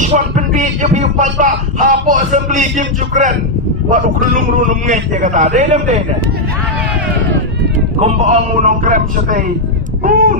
Ishwan penbit ya piu pajba hapo assembly kim jukren waduh runung nget ya kata dalam deh kumbaong unong krem setay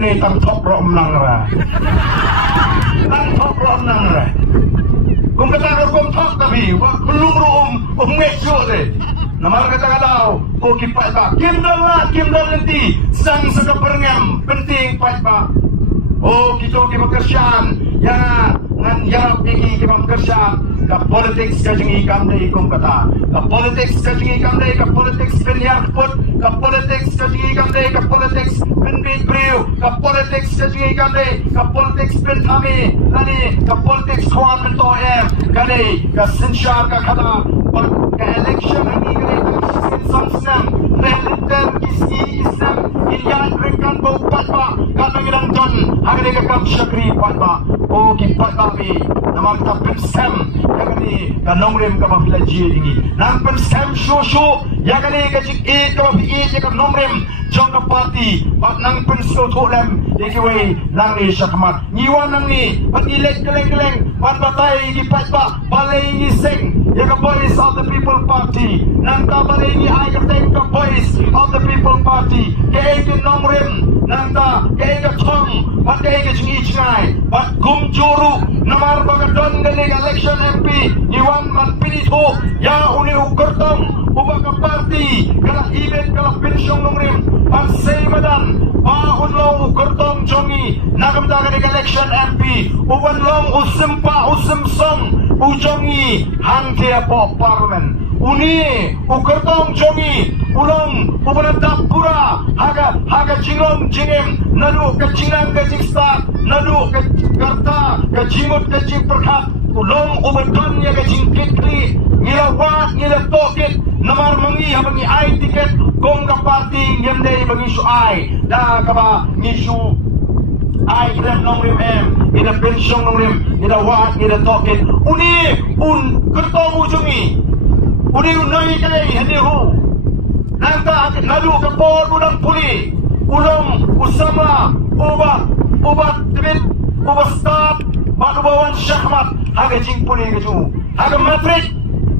ne tang top ro menang ra tang top ro menang ra kum kata kum top tapi belum ro nget jo deh nama kata kalau ki pajba kim dal nanti sang sekeperngam penting pajba kita bekerjaan ya ngan yarap tinggi kita bekerjaan ke politik sejeng ikam deh kum kata ke politik sejeng ikam deh ke politik penyar put ke politik sejeng ikam deh ke politik penbit priu ke politik sejeng ikam deh ke politik pentami lani ke politik kawan mentor kali ke sensyar ke kata ke election ini kali senam relater kisi isam inyan ringkan bau patba kata ngilang don hari ke kam syakri patba ki patba bi nama kita pensem ya kali ka nomrem ka mafila ji dingi nam pensem shosho ya kali ka jik ka bi ka nomrem jong ka party bat nang penso tholem ekiwe nang ni syakmat niwan nang ni patilek keleng bat batai ki patba balai ni sing ya ka voice of the people party nang ta balai ni ai ka teng ka voice of the people party ke ke nomrem nang ta ke ka thong bat ke jingi chnai bat gum juru namar bagadon gane election MP niwan man pinito ya uni ukertong ubaka party kala event kala pension nomrem bat sei madan ba unlong ukertong jongi nagam ta gane election MP uban long usempa usemsong ujongi hangke po parliament uni ukertong jongi ulong ubanadap pura haga jingom jingem nadu ke jingang ke jingsta nadu ke karta ke jimut ke jimperkat ulong ubadon ya ke jingkitli ngilawat ngilatokit namar mangi habangi ai tiket kong ka party ngemde bangi su ai da kaba ngisu ai krem nomrim ina pension nomrim ina wat ina toket uni kertong ujungi uni unai kali hadihu nangka nadu ke por udang puli ulong usama ubat tibit ubat start batu bawan syahmat haga jing puli ke ju haga matrik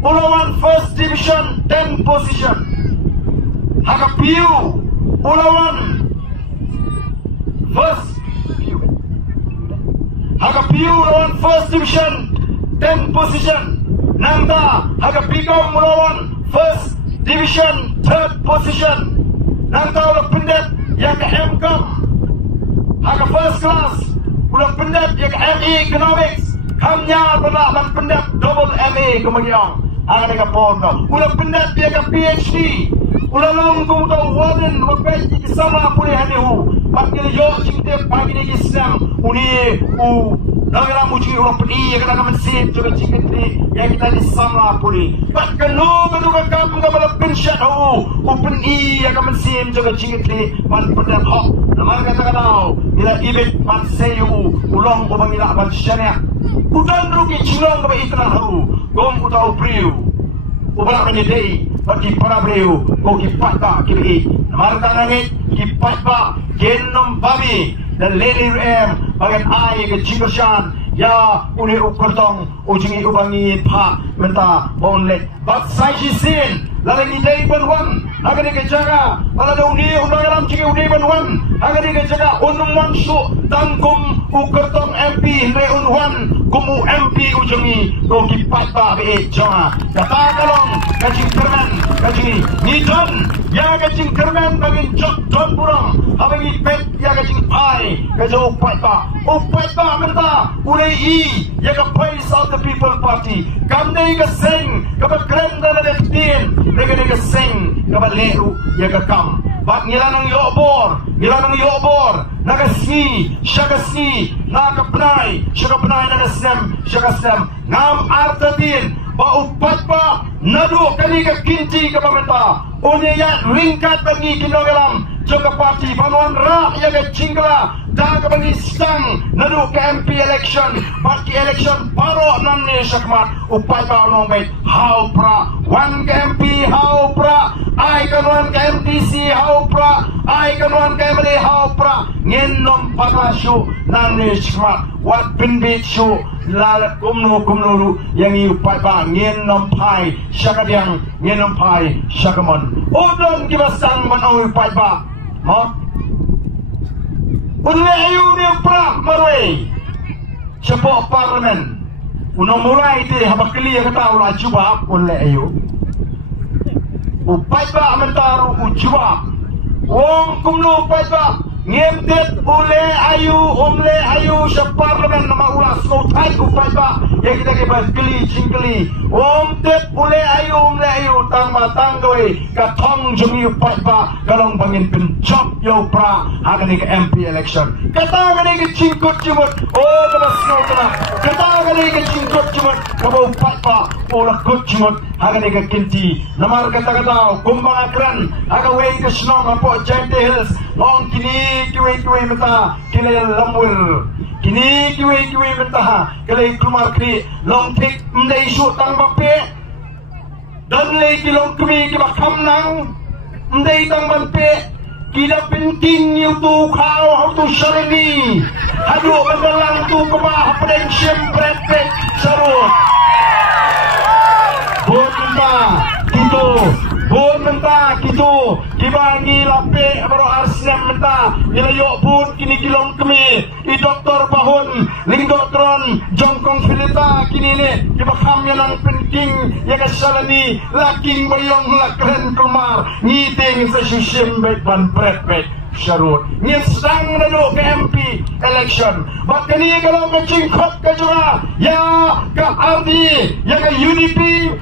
ulawan first division 10 position haga piu ulawan first haga piu ulawan first division 10 position nangka haga pigom ulawan first division 3rd position nangka ulah pendet yang ke MCOM haga first class ulah pendet yang ke ME economics kamnya pernah man pendet double ME kemudian haga deka pondo ulah pendet yang ke PhD ulah longgong tau warden wabet di sama pulih hanihu pakil yo cingte pagi ni Islam uni nagara muji ulah peni yang kena mensin juga cingte yang kita di sama pulih pakil no keduga kamu kabala pensyat open yang kena mensin juga cingte man pendet hok nama kata kau bila ibit man sayu ulang ubangila abal syariah udan rugi cilong kaba itna haru gom utau priu ubang menyedai bagi para beliau ko kipatba kiri nama kata nangit kipatba genom babi dan lady bagian ai ke jingoshan ya uni ukertong ujingi ubangi pa menta bonlet bak sai sin lalagi dai banwan agak dikejaga ala da uni undalam cigi uni banwan agak dikejaga unum wansu tangkum ukertong MP re unwan kumu MP ujungi ko kipatba be jonga kata kalong kajing kerman kajing nidon ya kajing kerman bagin jok don burong abangi pet ya kajing pai kajo upatba merta ulai ya ka voice of the people party kamne ka sing ka bakrenda na tin nega sing ka baleu ya ka kam bak ngilanang yobor nagasni shagasni nakapnai shagapnai nagasem ngam artatin ba upatba nadu kali ka kinti ka pamenta unya ringkat bagi kinogalam joka parti panon ra ya ga cingla daga bangisang nadu ke MP election baki election paro nan ni sakmat upai pa nong bait how pra one ke MP how pra ai kanuan ke MTC how pra ai kanuan ke MLA how pra ngin nom patasyo nan ni sakmat wat pinbit syo lalat kumnu yang upai pa ngin nom pai syakadiang ngin nom pai syakamon udon kibasang man upai pa mo Unle ayu ni pra marway Siapa parlimen Unang mulai iti habakili kata ulah jubab unle ayu Upai ba amentaru ujubab Wong kumno upai ba Ngemdet ule ayu sa parlimen nama ulah Skautai upai ba Yang kita kibas geli cingkeli Omdet ule ayu Tang matang gawai Katong jumi upai ba Galong bangin pencop yo pra Hagani ke MP election Kata gani ke cingkut cimut Oh kabas skautana Kata gani ke cingkut cimut Kaba upai ba Olah kut cimut Hagani ke kinti Namar kata-kata Kumbang akran Hagawai ke senong Apo Jante Hills Long kini kiwe menta Kile lamwil Kini kiwe menta Kile kumar kini Long tik mday isu tang bape Dan lay kilong kumi kibakam nang Mday tang bape Kila penting yu tu kau hau tu syarili Hadu mendalang tu kebah Padeng syembret pek sarut Bon menta gitu Dibagi lapik baru arsinem menta Nilayok pun kini kilong kemi I doktor bahun Ling doktron jongkong filita Kini ni Kibakam yang penting Yang kesalani Laking bayong lakren kumar Ngiting sa syusim bet ban pret syarut Ngin sedang menaduk ke MP election Bahkan ni kalau ke cingkot ke juga Ya ke RD Ya ke UDP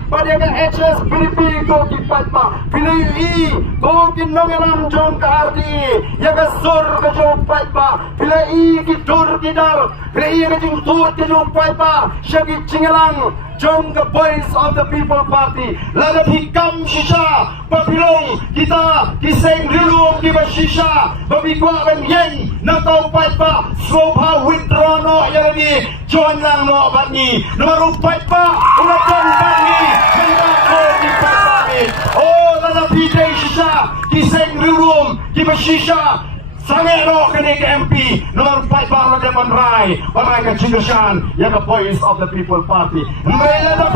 Pada ke HS PDP Ko kipat pa Pilih I Ko kinongelam jong ke RD Ya ke sur ke jong pat pa Pilih I kitur kidar Pilih I ke cingtur ke jong pat pa Syagi cingelang Jom ke Voice of the People Party Lada hikam shisha Papilong kita Kiseng rilung di shisha Babikwa ben yen Natau pat pa Slopa withdraw yang lagi Joan lang no bat ni Nomor pat pa Ulatong bat ni Mendako di pat pa Oh lada piday shisha Kiseng rilung di shisha Sangat roh kini ke MP Nomor 4 bahawa Depan Rai Parai ke Cinggashan Yang ke Voice of the People Party Mereka lada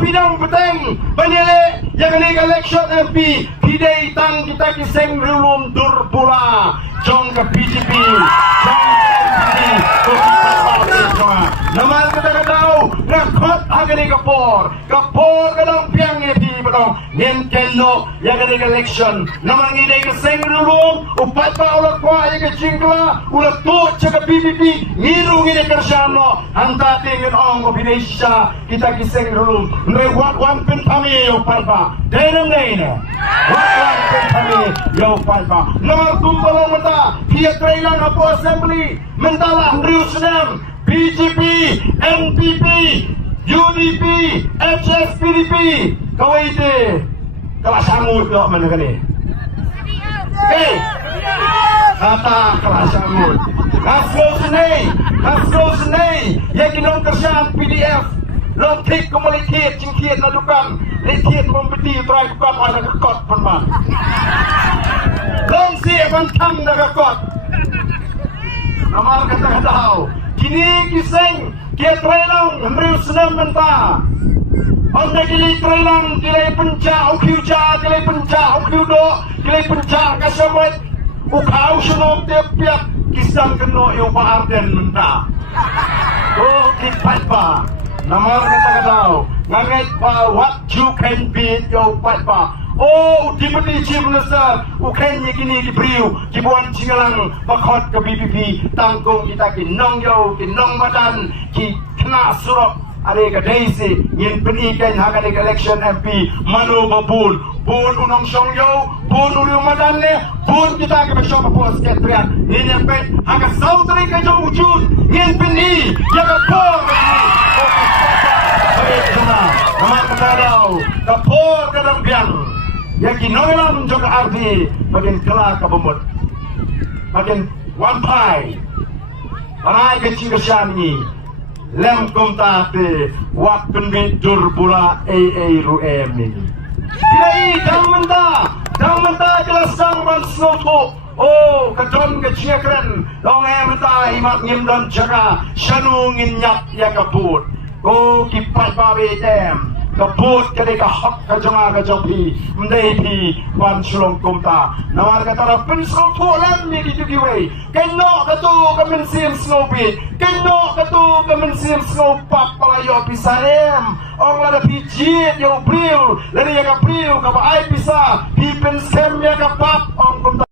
pidang peteng Penyelek Yang kini ke election MP Pidai tang kita kiseng rilum dur pula Jong ke PGP Jong ke NPP Nomor kata-katau Ngakot agani kapor kadang piang di batong Nintendo Yang kini ke election Nomor ngidai kiseng rilum Upat pa ulat kwa yang ke cingkla Ulat tu cakap PPP Ngiru ngini kerjano Hanta tingin ong ko binesya Kita kiseng dulu Nre wak pintami upat pa Denang wak pintami upat pa Nomor kumbalong menta Kia trailang apo assembly Mentalah Rius Senem BGP NPP UDP HS PDP Kawai ite Kalah sanggut kau mana kani Kata kelas sambut Kaslo senai Yang kinong kerjaan PDF Long klik komuniket Cingkiat ladukan Letiat membeti Try bukan ada kekot penman Long siap bantang dah kekot Namar kata-kata Kini kiseng Kia trailang Hemriu senam mentah Onda kili trailang Kilai pencah Ukiuja Kilai pencah Ukiudo Kilai pencah Kasamwet Ukau sunong tiap-tiap Kisang keno yung paarden menta Oh kipat pa Namar kata-katau Ngangit pa What you can beat yung pat pa Oh Deputy Chief Minister Ukenya kini kibriu Kibuan Cingalang Bakot ke BPP Tangkong kita kinong yaw Kinong badan Kina surok Ada ke Daisy Yin penikan Hakan ke election MP Manu babun Bun unong song yo Bun uliung madan le Bun kita ke besok Papua Sekretariat Yin pet Haka sautri ke jauh wujud Yin peni Yaga por Baik sana Nama kadau Kapor kadang biang Yang kinongelam Joka arti Bagian kelak kabumut Bagian Wan Pai Parai kecil kesyani Lem kumtate Wak pendidur pula ruem ini Pilai Dang menta jelasang ban snoto Oh kedon kecil keren Dong menta himat ngim dan jaga Syanu nginyap ya kaput Ko kipat babi dem Kaput kadai kahak kajonga kajopi Mdai pi ban sulong kumta Nawar katara pensong tualan ni dijugiway Keno katu kaminsim snowbeat Keno katu kaminsim snowpap Palayo pisarem Ong lada pijit yo bril Lada ya kapril kapa ay pisa Pipensem ya kapap Ong kumta